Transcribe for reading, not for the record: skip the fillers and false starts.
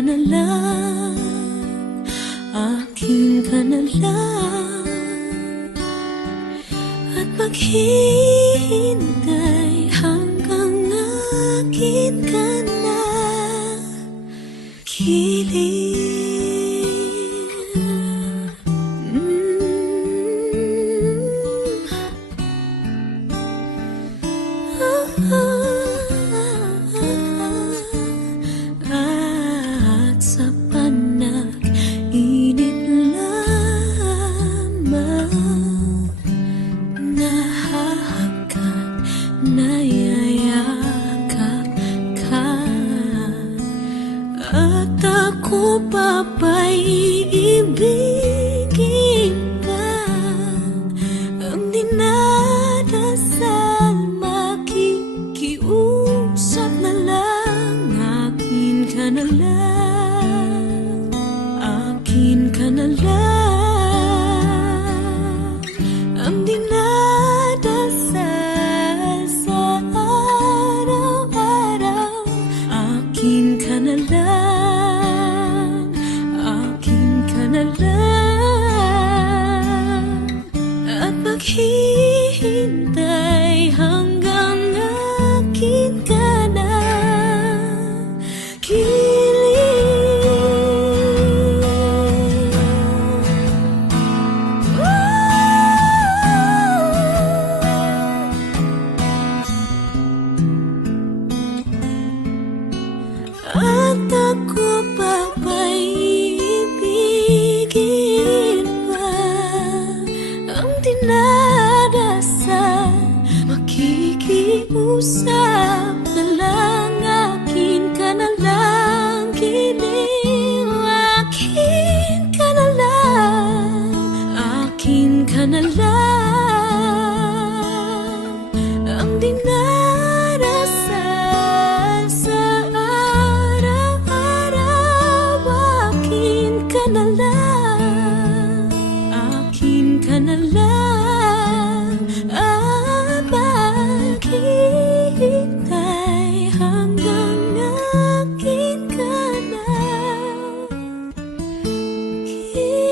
na lang, akin ka na lang, at maghihintay hanggang akin ka na kilig. At sa panag-init lamang, nahahagkan, nayayakap ka, at ako pa ba'y iibigin pa? Ang dinadasal, makikiusap na lang, akin ka na lang, akin ka na lang. Ang dinadasal sa araw-araw, akin ka na lang, akin ka na lang, at maghihintay hanggang akin ka na at ako pa ba'y ibigin pa? Ang dinadasal, makikiusap na lang, akin ka na lang, giliw, akin ka na lang, akin ka na lang. Ang dinadasal sa araw-araw, akin ka na lang, akin ka na lang, at maghihintay hanggang akin ka na kilig.